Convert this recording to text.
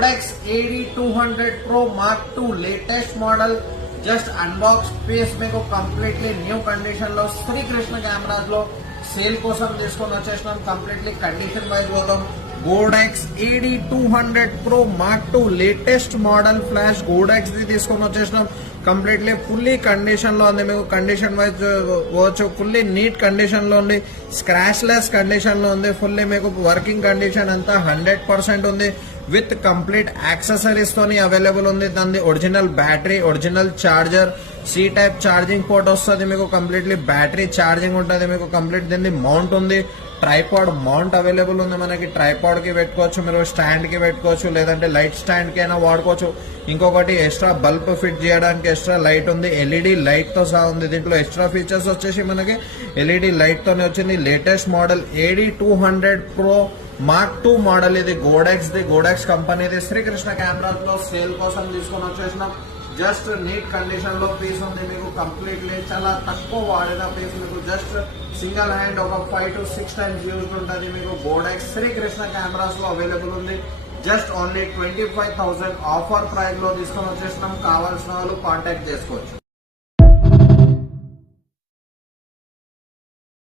Godex AD200 Pro Mark II latest model just unbox piece మీకు completely new condition లో Srikrishna cameras లో sale కోసం తీసుకొని వచ్చేసినాం. కంప్లీట్లీ కండిషన్ వైజ్ పోతాం. Godex AD200 Pro Mark II latest model flash Godex ది తీసుకొని వచ్చేసినాం. కంప్లీట్లీ ఫుల్లీ కండిషన్ లో ఉంది. మీకు కండిషన్ వైజ్ పోవచ్చు. ఫుల్లీ నీట్ కండిషన్ లో ఉంది. స్క్రాచ్ లెస్ కండిషన్ లో ఉంది. ఫుల్లీ మీకు వర్కింగ్ కండిషన్ అంతా 100% ఉంది. విత్ కంప్లీట్ యాక్సెసరీస్ తోని అవైలబుల్ ఉంది. దాని original battery, original charger, C type charging port వస్తుంది. మీకు కంప్లీట్లీ బ్యాటరీ ఛార్జింగ్ ఉంటుంది. మీకు కంప్లీట్ దీన్ని మౌంట్ ఉంది. ట్రైపాడ్ మౌంట్ అవైలబుల్ ఉంది. మనకి ట్రైపాడ్ కి పెట్టుకోవచ్చు, మీరు స్టాండ్ కి పెట్టుకోవచ్చు, లేదంటే లైట్ స్టాండ్ కి అయినా వాడుకోవచ్చు. ఇంకొకటి ఎక్స్ట్రా బల్బ్ ఫిట్ చేయడానికి ఎక్స్ట్రా లైట్ ఉంది. ఎల్ఈడి లైట్ తో సహా ఉంది. దీంట్లో ఎక్స్ట్రా ఫీచర్స్ వచ్చేసి మనకి ఎల్ఈడి లైట్ తోనే వచ్చింది. Latest model AD200 Pro Mark II model. ఇది Godex కంపెనీది. శ్రీకృష్ణ కెమెరాస్ లో సేల్ కోసం తీసుకొని వచ్చేసినాం. జస్ట్ నీట్ కండిషన్ లో పీస్ ఉంది. మీకు కంప్లీట్లీ చాలా తక్కువ వాడిన పీస్. మీకు జస్ట్ సింగిల్ హ్యాండ్ ఒక 5 to 6 times యూజ్ ఉంటుంది. మీకు Godex శ్రీకృష్ణ కెమెరాస్ లో అవైలబుల్ ఉంది. జస్ట్ ఓన్లీ 25,000 ఆఫర్ ప్రైస్ లో తీసుకొని వచ్చేసినాం. కావాల్సిన వాళ్ళు కాంటాక్ట్ చేసుకోవచ్చు.